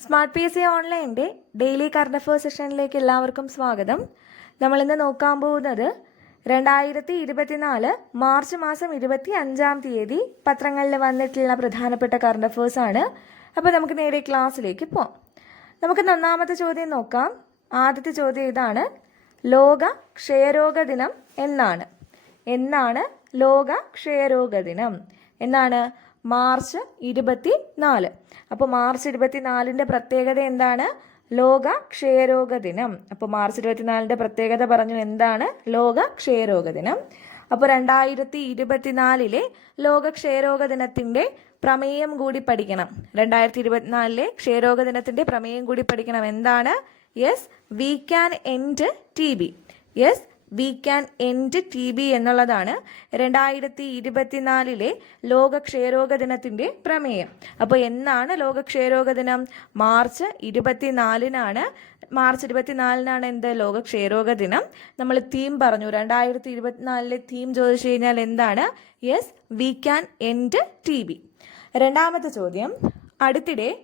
Smart P S C ഓൺലൈന്റെ daily current affairs സെഷനിലേക്ക് എല്ലാവർക്കും സ്വാഗതം. നമ്മളിന്ന് നോക്കാൻ പോകുന്നത് രണ്ടായിരത്തി ഇരുപത്തിനാല് മാർച്ച് മാസം ഇരുപത്തി അഞ്ചാം തീയതി പത്രങ്ങളിൽ വന്നിട്ടുള്ള പ്രധാനപ്പെട്ട കറണ്ട് അഫയേഴ്സ് ആണ്. അപ്പോൾ നമുക്ക് നേരെ ക്ലാസ്സിലേക്ക് പോകാം നമുക്ക് ഒന്നാമത്തെ ചോദ്യം നോക്കാം. ആദ്യത്തെ ചോദ്യം ഇതാണ്. ലോക ക്ഷയരോഗ ദിനം എന്നാണ്. എന്നാണ് ലോക ക്ഷയരോഗ ദിനം. എന്നാണ് മാർച്ച് ഇരുപത്തി നാല് അപ്പോൾ മാർച്ച് ഇരുപത്തിനാലിന്റെ പ്രത്യേകത എന്താണ്? ലോക ക്ഷയരോഗ ദിനം. അപ്പോൾ മാർച്ച് ഇരുപത്തിനാലിന്റെ പ്രത്യേകത പറഞ്ഞു എന്താണ്? ലോക ക്ഷയരോഗ ദിനം. അപ്പോൾ രണ്ടായിരത്തി ഇരുപത്തിനാലിലെ ലോക ക്ഷയരോഗ ദിനത്തിന്റെ പ്രമേയം കൂടി പഠിക്കണം. രണ്ടായിരത്തി ഇരുപത്തിനാലിലെ ക്ഷയരോഗ ദിനത്തിന്റെ പ്രമേയം കൂടി പഠിക്കണം. എന്താണ്? Yes we can end T B. Yes we can end T B എന്നുള്ളതാണ് രണ്ടായിരത്തി ഇരുപത്തിനാലിലെ ലോക ക്ഷയരോഗ ദിനത്തിന്റെ പ്രമേയം. അപ്പോൾ എന്നാണ് ലോക ക്ഷയരോഗ ദിനം? മാർച്ച് ഇരുപത്തിനാലിനാണ് മാർച്ച് ഇരുപത്തിനാലിനാണ് എന്ത് ലോക ക്ഷയരോഗ ദിനം? നമ്മൾ തീം പറഞ്ഞു. രണ്ടായിരത്തി ഇരുപത്തിനാലിലെ തീം ചോദിച്ചു കഴിഞ്ഞാൽ എന്താണ്? Yes we can end T B രണ്ടാമത്തെ ചോദ്യം. അടുത്തിടെ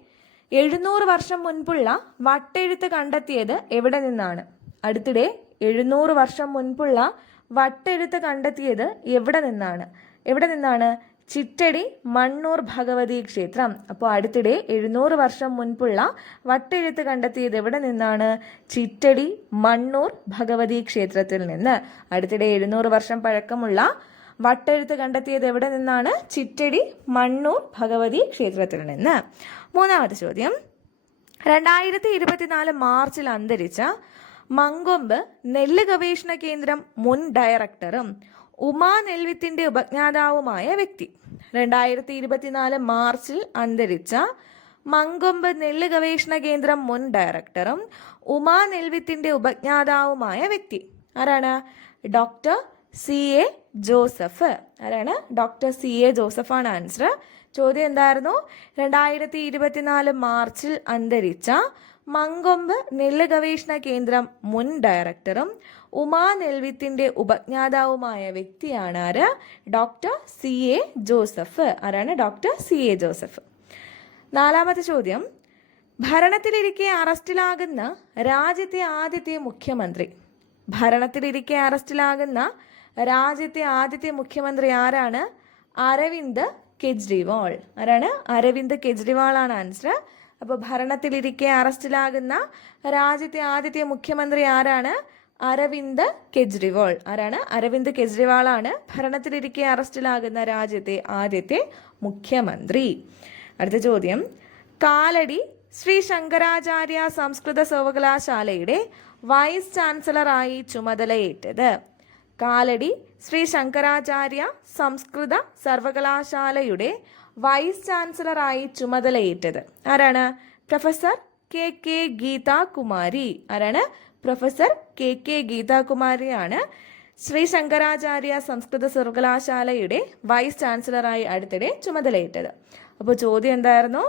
എഴുന്നൂറ് വർഷം മുൻപുള്ള വട്ടെഴുത്ത് കണ്ടെത്തിയത് എവിടെ നിന്നാണ്? അടുത്തിടെ എഴുന്നൂറ് വർഷം മുൻപുള്ള വട്ടെഴുത്ത് കണ്ടെത്തിയത് എവിടെ നിന്നാണ്? എവിടെ നിന്നാണ്? ചിറ്റടി മണ്ണൂർ ഭഗവതി ക്ഷേത്രം. അപ്പോൾ അടുത്തിടെ എഴുന്നൂറ് വർഷം മുൻപുള്ള വട്ടെഴുത്ത് കണ്ടെത്തിയത് എവിടെ നിന്നാണ്? ചിറ്റടി മണ്ണൂർ ഭഗവതി ക്ഷേത്രത്തിൽ നിന്ന്. അടുത്തിടെ എഴുന്നൂറ് വർഷം പഴക്കമുള്ള വട്ടെഴുത്ത് കണ്ടെത്തിയത് എവിടെ നിന്നാണ്? ചിറ്റടി മണ്ണൂർ ഭഗവതി ക്ഷേത്രത്തിൽ നിന്ന്. മൂന്നാമത്തെ ചോദ്യം. രണ്ടായിരത്തി ഇരുപത്തിനാല് മാർച്ചിൽ അന്തരിച്ച മങ്കൊമ്പ് നെല്ല് ഗവേഷണ കേന്ദ്രം മുൻ ഡയറക്ടറും ഉമാ നെൽവിത്തിന്റെ ഉപജ്ഞാതാവുമായ വ്യക്തി. രണ്ടായിരത്തി ഇരുപത്തിനാല് മാർച്ചിൽ അന്തരിച്ച മങ്കൊമ്പ് നെല്ല് ഗവേഷണ കേന്ദ്രം മുൻ ഡയറക്ടറും ഉമാ നെൽവിത്തിന്റെ ഉപജ്ഞാതാവുമായ വ്യക്തി. ആരാണ്? Doctor C A Joseph. ആരാണ്? ഡോക്ടർ സി എ ജോസഫാണ് ആൻസർ ചോദ്യം എന്തായിരുന്നു? രണ്ടായിരത്തി ഇരുപത്തിനാല് മാർച്ചിൽ അന്തരിച്ച മങ്കൊമ്പ് നെല്ല് ഗവേഷണ കേന്ദ്രം മുൻ ഡയറക്ടറും ഉമാ നെൽവിത്തിന്റെ ഉപജ്ഞാതാവുമായ വ്യക്തിയാണ് ആര്? Doctor C A Joseph. ആരാണ്? Doctor C A Joseph. നാലാമത്തെ ചോദ്യം. ഭരണത്തിലിരിക്കെ അറസ്റ്റിലാകുന്ന രാജ്യത്തെ ആദ്യത്തെ മുഖ്യമന്ത്രി. ഭരണത്തിലിരിക്കെ അറസ്റ്റിലാകുന്ന രാജ്യത്തെ ആദ്യത്തെ മുഖ്യമന്ത്രി ആരാണ്? അരവിന്ദ് കെജ്രിവാൾ. ആരാണ്? അരവിന്ദ് കെജ്രിവാൾ ആണ് ആൻസർ അപ്പോൾ ഭരണത്തിലിരിക്കെ അറസ്റ്റിലാകുന്ന രാജ്യത്തെ ആദ്യത്തെ മുഖ്യമന്ത്രി ആരാണ്? അരവിന്ദ് കെജ്രിവാൾ. ആരാണ്? അരവിന്ദ് കെജ്രിവാൾ ആണ് ഭരണത്തിലിരിക്കെ അറസ്റ്റിലാകുന്ന രാജ്യത്തെ ആദ്യത്തെ മുഖ്യമന്ത്രി. അടുത്ത ചോദ്യം. കാലടി ശ്രീ ശങ്കരാചാര്യ സംസ്കൃത സർവകലാശാലയുടെ വൈസ് ചാൻസലറായി ചുമതലയേറ്റത്. കാലടി ശ്രീ ശങ്കരാചാര്യ സംസ്കൃത സർവകലാശാലയുടെ വൈസ് ചാൻസലറായി ചുമതലയേറ്റത്. ആരാണ്? Professor K K Geethakumari. ആരാണ്? പ്രൊഫസർ കെ കെ ഗീതാകുമാരിയാണ്. ശ്രീ ശങ്കരാചാര്യ സംസ്കൃത സർവകലാശാലയുടെ വൈസ് ചാൻസലറായി അടുത്തിടെ ചുമതലയേറ്റത്. അപ്പോൾ ചോദ്യം എന്തായിരുന്നു?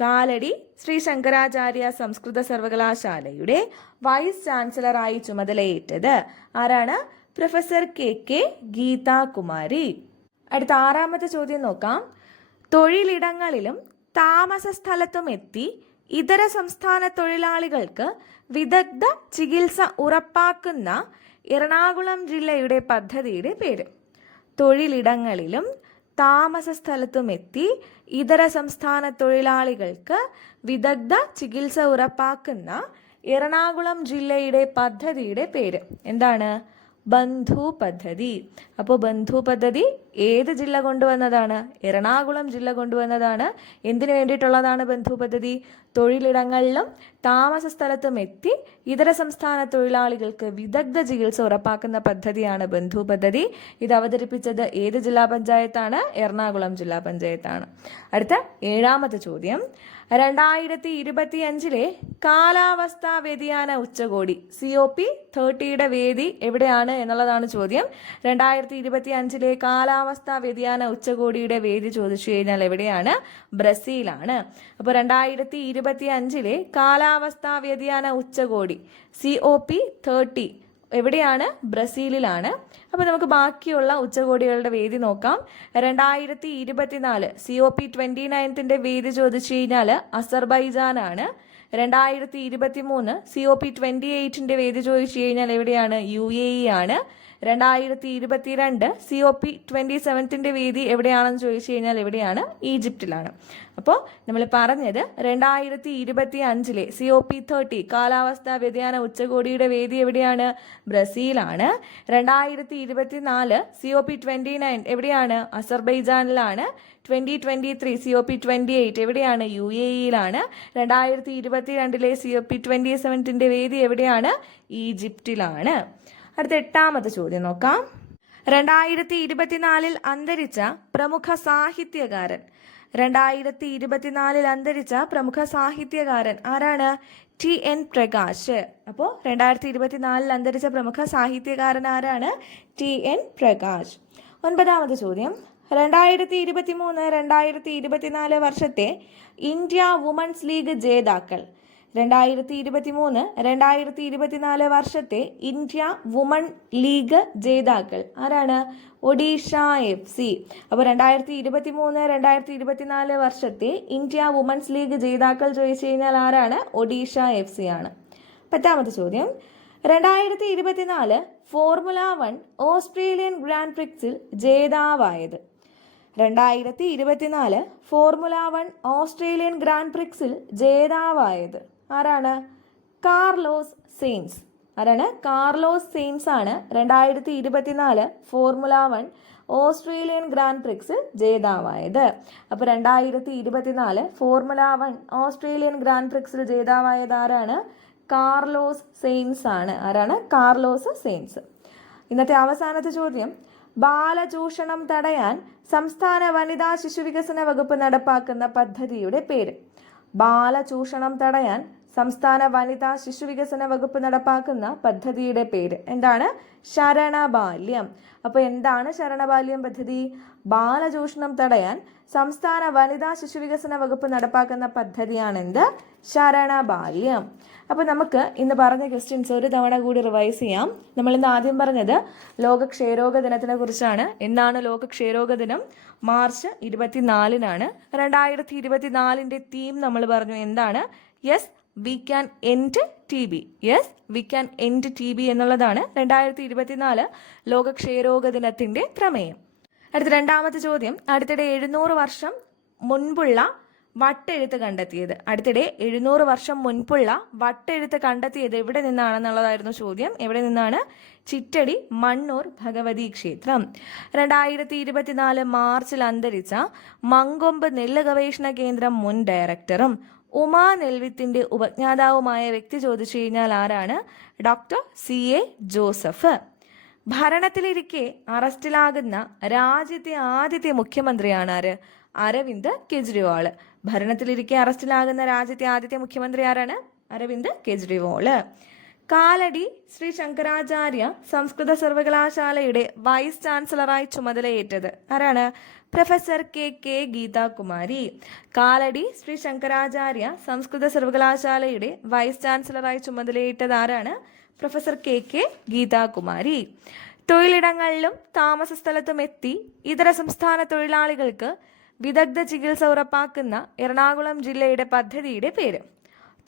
കാലടി ശ്രീ ശങ്കരാചാര്യ സംസ്കൃത സർവകലാശാലയുടെ വൈസ് ചാൻസലറായി ചുമതലയേറ്റത് ആരാണ്? Professor K K Geethakumari. അടുത്ത ആറാമത്തെ ചോദ്യം നോക്കാം. തൊഴിലിടങ്ങളിലും താമസ സ്ഥലത്തും എത്തി ഇതര സംസ്ഥാന തൊഴിലാളികൾക്ക് വിദഗ്ധ ചികിത്സ ഉറപ്പാക്കുന്ന എറണാകുളം ജില്ലയുടെ പദ്ധതിയുടെ പേര്. തൊഴിലിടങ്ങളിലും താമസ സ്ഥലത്തും എത്തി ഇതര സംസ്ഥാന തൊഴിലാളികൾക്ക് വിദഗ്ധ ചികിത്സ ഉറപ്പാക്കുന്ന എറണാകുളം ജില്ലയുടെ പദ്ധതിയുടെ പേര്. എന്താണ്? ബന്ധു പദ്ധതി അപ്പോൾ ബന്ധു പദ്ധതി ഏത് ജില്ല കൊണ്ടുവന്നതാണ്? എറണാകുളം ജില്ല കൊണ്ടുവന്നതാണ്. എന്തിനു വേണ്ടിയിട്ടുള്ളതാണ് ബന്ധു പദ്ധതി തൊഴിലിടങ്ങളിലും താമസ സ്ഥലത്തും എത്തി ഇതര സംസ്ഥാന തൊഴിലാളികൾക്ക് വിദഗ്ധ ചികിത്സ ഉറപ്പാക്കുന്ന പദ്ധതിയാണ് ബന്ധു പദ്ധതി ഇത് അവതരിപ്പിച്ചത് ഏത് ജില്ലാ പഞ്ചായത്താണ്? എറണാകുളം ജില്ലാ പഞ്ചായത്താണ്. അടുത്ത ഏഴാമത്തെ ചോദ്യം. രണ്ടായിരത്തി ഇരുപത്തി അഞ്ചിലെ കാലാവസ്ഥാ വ്യതിയാന ഉച്ചകോടി സി ഒ പി തേർട്ടിയുടെ വേദി എവിടെയാണ് എന്നുള്ളതാണ് ചോദ്യം. രണ്ടായിരത്തി ഇരുപത്തി അഞ്ചിലെ കാലാവസ്ഥാ വ്യതിയാന ഉച്ചകോടിയുടെ വേദി ചോദിച്ചു കഴിഞ്ഞാൽ എവിടെയാണ്? ബ്രസീലാണ്. അപ്പോൾ രണ്ടായിരത്തി ഇരുപത്തി അഞ്ചിലെ കാലാവസ്ഥാ വ്യതിയാന ഉച്ചകോടി സി ഒ പി തേർട്ടി എവിടെയാണ്? ബ്രസീലിലാണ്. അപ്പോൾ നമുക്ക് ബാക്കിയുള്ള ഉച്ചകോടികളുടെ വേദി നോക്കാം. രണ്ടായിരത്തി ഇരുപത്തിനാല് സി ഒ പി ട്വന്റി നയൻത്തിന്റെ വേദി ചോദിച്ചു കഴിഞ്ഞാൽ അസർബൈജാനാണ്. രണ്ടായിരത്തി ഇരുപത്തി മൂന്ന് സി ഒ പി ട്വന്റി എയ്റ്റിന്റെ വേദി ചോദിച്ചു കഴിഞ്ഞാൽ എവിടെയാണ്? യു എ ഇ ആണ്. രണ്ടായിരത്തി ഇരുപത്തിരണ്ട് സി ഒ പി ട്വന്റി സെവൻത്തിന്റെ വേദി എവിടെയാണെന്ന് ചോദിച്ചു കഴിഞ്ഞാൽ എവിടെയാണ്? ഈജിപ്തിലാണ്. അപ്പോൾ നമ്മൾ പറഞ്ഞത് രണ്ടായിരത്തി ഇരുപത്തി അഞ്ചിലെ സി ഒ പി തേർട്ടി കാലാവസ്ഥാ വ്യതിയാന ഉച്ചകോടിയുടെ വേദി എവിടെയാണ്? ബ്രസീലാണ്. രണ്ടായിരത്തി ഇരുപത്തി നാല് C O P twenty nine എവിടെയാണ്? അസർബൈജാനിലാണ്. Twenty twenty three C O P twenty eight എവിടെയാണ്? യു എ ഇയിലാണ്. രണ്ടായിരത്തി ഇരുപത്തി രണ്ടിലെ സി ഒ പി ട്വന്റി സെവന്റിന്റെ വേദി എവിടെയാണ്? ഈജിപ്തിലാണ്. അടുത്ത എട്ടാമത്തെ ചോദ്യം നോക്കാം. രണ്ടായിരത്തി ഇരുപത്തിനാലിൽ അന്തരിച്ച പ്രമുഖ സാഹിത്യകാരൻ. രണ്ടായിരത്തി ഇരുപത്തിനാലിൽ അന്തരിച്ച പ്രമുഖ സാഹിത്യകാരൻ ആരാണ്? T N Prakash. അപ്പോൾ രണ്ടായിരത്തി ഇരുപത്തിനാലിൽ അന്തരിച്ച പ്രമുഖ സാഹിത്യകാരൻ ആരാണ്? T N Prakash. ഒൻപതാമത് ചോദ്യം. രണ്ടായിരത്തി ഇരുപത്തി മൂന്ന് രണ്ടായിരത്തി ഇരുപത്തിനാല് വർഷത്തെ ഇന്ത്യ വുമൻസ് ലീഗ് ജേതാക്കൾ. രണ്ടായിരത്തി ഇരുപത്തി മൂന്ന് രണ്ടായിരത്തി ഇരുപത്തിനാല് വർഷത്തെ ഇന്ത്യ വുമൺ ലീഗ് ജേതാക്കൾ. ആരാണ്? Odisha F C. അപ്പോൾ രണ്ടായിരത്തി ഇരുപത്തി മൂന്ന് രണ്ടായിരത്തി ഇരുപത്തിനാല് വർഷത്തെ ഇന്ത്യ വുമൺസ് ലീഗ് ജേതാക്കൾ ചോദിച്ചു കഴിഞ്ഞാൽ ആരാണ്? ഒഡീഷ എഫ് സി ആണ്. പത്താമത്തെ ചോദ്യം. രണ്ടായിരത്തി ഇരുപത്തിനാല് ഫോർമുല വൺ ഓസ്ട്രേലിയൻ ഗ്രാൻഡ് പ്രിക്സിൽ ജേതാവായത്. രണ്ടായിരത്തി ഇരുപത്തിനാല് ഫോർമുല വൺ ഓസ്ട്രേലിയൻ ഗ്രാൻഡ് പ്രിക്സിൽ ജേതാവായത്. ആരാണ്? കാർലോസ് സെയിൻസ് ആരാണ്? കാർലോസ് സെയിൻസ് ആണ് രണ്ടായിരത്തി ഇരുപത്തിനാല് formula one Australian grand prix ജേതാവായത്. അപ്പോൾ രണ്ടായിരത്തി ഇരുപത്തിനാല് ഫോർമുല വൺ ഓസ്ട്രേലിയൻ ഗ്രാൻഡ് പ്രിക്സിൽ ജേതാവായത് ആരാണ്? കാർലോസ് സെയിൻസ് ആണ്. ആരാണ്? കാർലോസ് സെയിൻസ് ഇന്നത്തെ അവസാനത്തെ ചോദ്യം. ബാലചൂഷണം തടയാൻ സംസ്ഥാന വനിതാ ശിശുവികസന വകുപ്പ് നടപ്പാക്കുന്ന പദ്ധതിയുടെ പേര്. ബാലചൂഷണം തടയാൻ സംസ്ഥാന വനിതാ ശിശുവികസന വകുപ്പ് നടപ്പാക്കുന്ന പദ്ധതിയുടെ പേര്. എന്താണ്? ശരണബാല്യം. അപ്പോൾ എന്താണ് ശരണബാല്യം പദ്ധതി? ബാലചൂഷണം തടയാൻ സംസ്ഥാന വനിതാ ശിശുവികസന വകുപ്പ് നടപ്പാക്കുന്ന പദ്ധതിയാണ് എന്ത് ശരണബാല്യം. അപ്പോൾ നമുക്ക് ഇന്ന് പറഞ്ഞ ക്വസ്റ്റ്യൻസ് ഒരു തവണ കൂടി റിവൈസ് ചെയ്യാം. നമ്മൾ ഇന്ന് ആദ്യം പറഞ്ഞത് ലോക ക്ഷയരോഗ ദിനത്തിനെ കുറിച്ചാണ്. എന്നാണ് ലോക ക്ഷയരോഗ ദിനം? മാർച്ച് ഇരുപത്തിനാലിനാണ്. രണ്ടായിരത്തി ഇരുപത്തിനാലിന്റെ തീം നമ്മൾ പറഞ്ഞു. എന്താണ്? Yes we can end T B yes we can end T B എന്നുള്ളതാണ് രണ്ടായിരത്തി ഇരുപത്തിനാല് ലോക ക്ഷയരോഗ ദിനത്തിന്റെ പ്രമേയം. അടുത്ത രണ്ടാമത്തെ ചോദ്യം. അടുത്തിടെ എഴുന്നൂറ് വർഷം മുൻപുള്ള വട്ടെഴുത്ത് കണ്ടെത്തിയത്. അടുത്തിടെ എഴുന്നൂറ് വർഷം മുൻപുള്ള വട്ടെഴുത്ത് കണ്ടെത്തിയത് എവിടെ നിന്നാണെന്നുള്ളതായിരുന്നു ചോദ്യം. എവിടെ നിന്നാണ്? ചിറ്റടി മണ്ണൂർ ഭഗവതി ക്ഷേത്രം. രണ്ടായിരത്തി ഇരുപത്തിനാല് മാർച്ചിൽ അന്തരിച്ച മങ്കൊമ്പ് നെല്ല് ഗവേഷണ കേന്ദ്രം മുൻ ഡയറക്ടറും ഉമാ നെൽവിത്തിന്റെ ഉപജ്ഞാതാവുമായ വ്യക്തി ചോദിച്ചു കഴിഞ്ഞാൽ ആരാണ്? Doctor C A Joseph. ഭരണത്തിലിരിക്കെ അറസ്റ്റിലാകുന്ന രാജ്യത്തെ ആദ്യത്തെ മുഖ്യമന്ത്രിയാണ് ആര്? അരവിന്ദ് കെജ്രിവാൾ ഭരണത്തിലിരിക്കെ അറസ്റ്റിലാകുന്ന രാജ്യത്തെ ആദ്യത്തെ മുഖ്യമന്ത്രി ആരാണ്? അരവിന്ദ് കെജ്രിവാൾ. കാലടി ശ്രീ ശങ്കരാചാര്യ സംസ്കൃത സർവകലാശാലയുടെ വൈസ് ചാൻസലറായി ചുമതലയേറ്റത്. ആരാണ്? Professor K K Geethakumari. Kalady Shri Shankaracharya Samskrita സർവകലാശാലയുടെ വൈസ് ചാൻസലറായി ചുമതലയേറ്റത് ആരാണ്? Professor K K Geethakumari. തൊഴിലിടങ്ങളിലും താമസ സ്ഥലത്തും എത്തി ഇതര സംസ്ഥാന തൊഴിലാളികൾക്ക് വിദഗ്ധ ചികിത്സ ഉറപ്പാക്കുന്ന എറണാകുളം ജില്ലയുടെ പദ്ധതിയുടെ പേര്.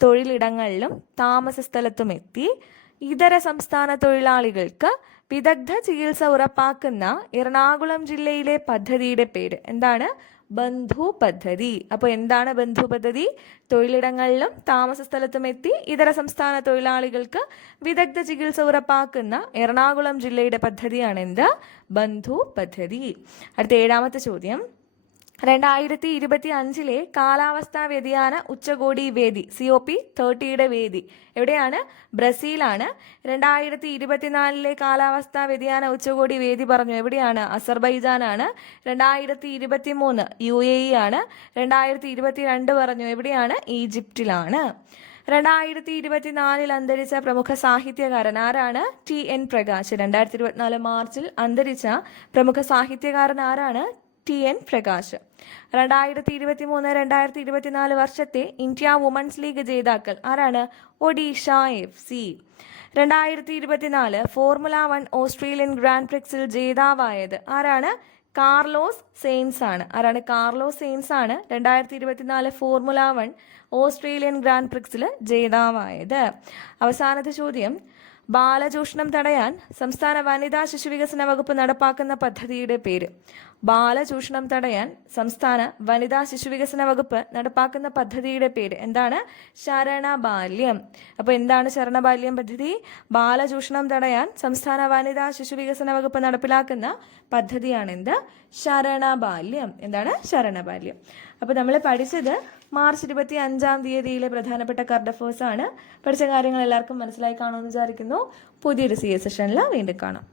തൊഴിലിടങ്ങളിലും താമസ സ്ഥലത്തും എത്തി ഇതര സംസ്ഥാന തൊഴിലാളികൾക്ക് വിദഗ്ധ ചികിത്സ ഉറപ്പാക്കുന്ന എറണാകുളം ജില്ലയിലെ പദ്ധതിയുടെ പേര്. എന്താണ്? ബന്ധു പദ്ധതി. അപ്പോൾ എന്താണ് ബന്ധു പദ്ധതി? തൊഴിലിടങ്ങളിലും താമസ സ്ഥലത്തും എത്തി ഇതര സംസ്ഥാന തൊഴിലാളികൾക്ക് വിദഗ്ധ ചികിത്സ ഉറപ്പാക്കുന്ന എറണാകുളം ജില്ലയുടെ പദ്ധതിയാണ് എന്ത് ബന്ധു പദ്ധതി. അടുത്ത ഏഴാമത്തെ ചോദ്യം. രണ്ടായിരത്തി ഇരുപത്തി അഞ്ചിലെ കാലാവസ്ഥാ വ്യതിയാന ഉച്ചകോടി വേദി സി ഒ പി തേർട്ടിയുടെ വേദി. എവിടെയാണ്? ബ്രസീലാണ്. രണ്ടായിരത്തി ഇരുപത്തിനാലിലെ കാലാവസ്ഥാ വ്യതിയാന ഉച്ചകോടി വേദി പറഞ്ഞു. എവിടെയാണ്? അസർബൈജാനാണ്. രണ്ടായിരത്തി ഇരുപത്തി മൂന്ന് യു എ ഇ ആണ്. രണ്ടായിരത്തി ഇരുപത്തിരണ്ട് പറഞ്ഞു. എവിടെയാണ്? ഈജിപ്തിലാണ്. രണ്ടായിരത്തി ഇരുപത്തിനാലിൽ അന്തരിച്ച പ്രമുഖ സാഹിത്യകാരൻ ആരാണ്? T N Prakash. രണ്ടായിരത്തി ഇരുപത്തിനാല് മാർച്ചിൽ അന്തരിച്ച പ്രമുഖ സാഹിത്യകാരൻ ആരാണ്? T N Prakash. രണ്ടായിരത്തി ഇരുപത്തി മൂന്ന് രണ്ടായിരത്തി ഇരുപത്തിനാല് വർഷത്തെ ഇന്ത്യ വുമൻസ് ലീഗ് ജേതാക്കൾ ആരാണ്? Odisha F C. രണ്ടായിരത്തി ഇരുപത്തിനാല് ഫോർമുല വൺ ഓസ്ട്രേലിയൻ ഗ്രാൻഡ് പ്രിക്സിൽ ജേതാവായത് ആരാണ്? കാർലോസ് സെയിൻസ് ആണ്. ആരാണ്? കാർലോസ് സെയിൻസ് ആണ് രണ്ടായിരത്തി ഇരുപത്തിനാല് ഫോർമുല വൺ ഓസ്ട്രേലിയൻ ഗ്രാൻഡ് പ്രിക്സിൽ ജേതാവായത്. അവസാനത്തെ ചോദ്യം. ബാലചൂഷണം തടയാൻ സംസ്ഥാന വനിതാ ശിശുവികസന വകുപ്പ് നടപ്പാക്കുന്ന പദ്ധതിയുടെ പേര്. ബാലചൂഷണം തടയാൻ സംസ്ഥാന വനിതാ ശിശുവികസന വകുപ്പ് നടപ്പാക്കുന്ന പദ്ധതിയുടെ പേര്. എന്താണ്? ശരണബാല്യം. അപ്പോൾ എന്താണ് ശരണബാല്യം പദ്ധതി? ബാലചൂഷണം തടയാൻ സംസ്ഥാന വനിതാ ശിശുവികസന വകുപ്പ് നടപ്പിലാക്കുന്ന പദ്ധതിയാണ് എന്ത് ശരണബാല്യം. എന്താണ്? ശരണബാല്യം. അപ്പോൾ നമ്മൾ പഠിച്ചത് മാർച്ച് ഇരുപത്തി അഞ്ചാം തീയതിയിലെ പ്രധാനപ്പെട്ട കറണ്ട് അഫേഴ്സാണ് പഠിച്ച കാര്യങ്ങൾ എല്ലാവർക്കും മനസ്സിലായി കാണുമെന്ന് വിചാരിക്കുന്നു. പുതിയൊരു സി എസ് സെഷനിൽ വീണ്ടും കാണാം.